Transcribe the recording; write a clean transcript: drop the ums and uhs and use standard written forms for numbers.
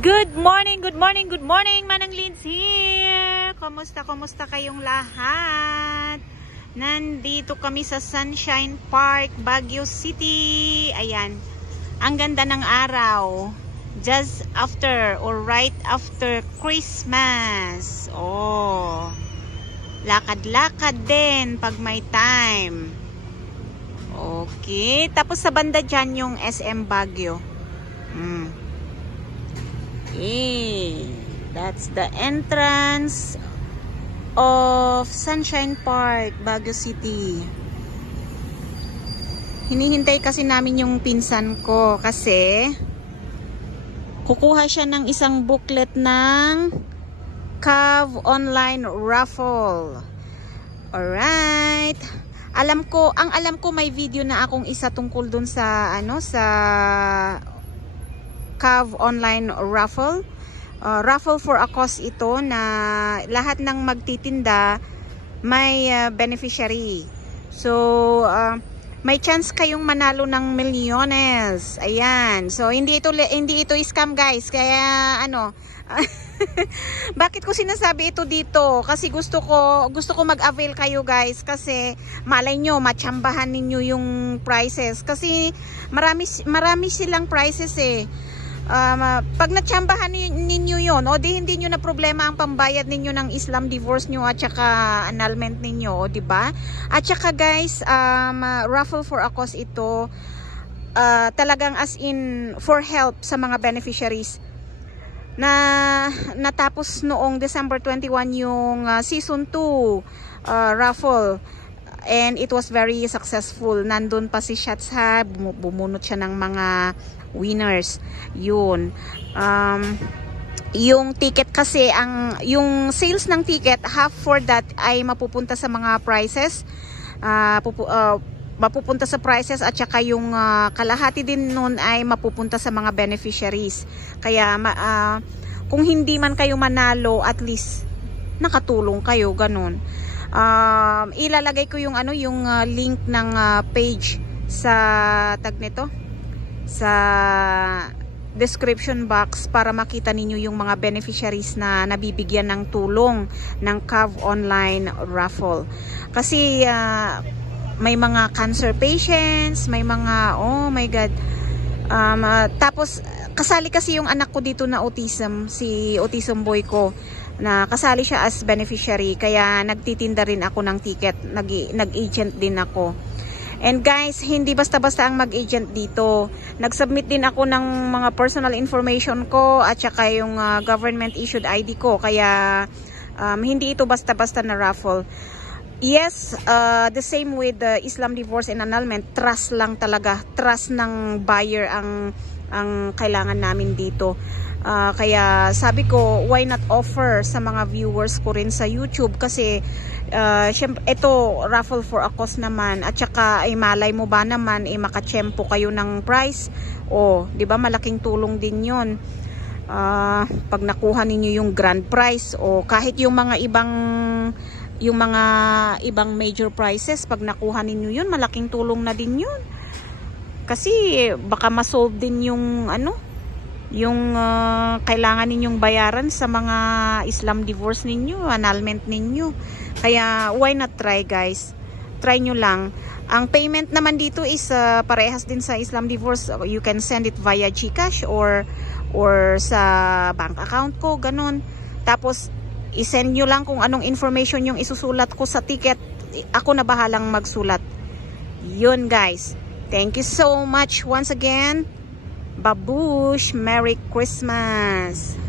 Good morning, good morning, good morning, Manang Lids here. Kumusta kayong lahat? Nandito kami sa Sunshine Park, Baguio City. Ayan, ang ganda ng araw. Just after or right after Christmas. Oh, lakad-lakad din pag may time. Okay, tapos sa banda dyan yung SM Baguio. That's the entrance of Sunshine Park, Baguio City. Hinihintay kasi namin yung pinsan ko kasi kukuha siya ng isang booklet ng CAV Online Raffle. Alright. Alam ko may video na akong isa tungkol dun sa sa CAV Online Raffle. Raffle for a cause ito na lahat ng magtitinda may beneficiary. So, may chance kayong manalo ng milyones. Ayan. So, hindi ito scam, guys. Kaya, bakit ko sinasabi ito dito? Kasi gusto ko mag-avail kayo, guys. Kasi, malay nyo, matsambahan ninyo yung prices. Kasi, marami silang prices eh. Pag natsambahan ninyo yun, o di hindi nyo na problema ang pambayad ninyo ng Islam divorce nyo at saka annulment ninyo, o diba? At saka guys, raffle for a cause ito, talagang as in for help sa mga beneficiaries. Natapos noong December 21 yung season 2 raffle. And it was very successful. Nandun pa si Shatsa, bumunot siya ng mga winners. Yun. Yung ticket kasi, yung sales ng ticket, half for that ay mapupunta sa mga prizes. Mapupunta sa prizes at saka yung kalahati din nun ay mapupunta sa mga beneficiaries. Kaya kung hindi man kayo manalo, at least nakatulong kayo, ganun. Ilalagay ko yung yung link ng page sa tag nito sa description box para makita ninyo yung mga beneficiaries na nabibigyan ng tulong ng CAV Online Raffle. Kasi may mga cancer patients, may mga oh my god. Tapos kasali kasi yung anak ko dito na autism, si autism boy ko, na kasali siya as beneficiary, kaya nagtitinda rin ako ng ticket, nag-agent din ako. And guys, hindi basta-basta ang mag-agent dito. Nag-submit din ako ng mga personal information ko at saka yung government issued ID ko, kaya hindi ito basta-basta na raffle. Yes, the same with the Islam divorce and annulment, trust lang talaga, trust ng buyer ang kailangan namin dito. Kaya sabi ko, why not offer sa mga viewers ko rin sa YouTube, kasi syempre ito raffle for a cause naman, at saka ay malay mo ba naman makatsyempo kayo ng prize, o di ba malaking tulong din yun pag nakuha ninyo yung grand prize, o kahit yung mga ibang major prizes, pag nakuha ninyo yun, malaking tulong na din yun, kasi baka ma-solve din yung yung kailangan ninyong bayaran sa mga Islam divorce ninyo, annulment ninyo. Kaya why not try, guys? Try nyo lang. Ang payment naman dito is parehas din sa Islam divorce. You can send it via GCash or sa bank account ko, ganun. Tapos i-send nyo lang kung anong information yung isusulat ko sa ticket. Ako na bahalang magsulat. Yun, guys. Thank you so much once again. Babush! Merry Christmas!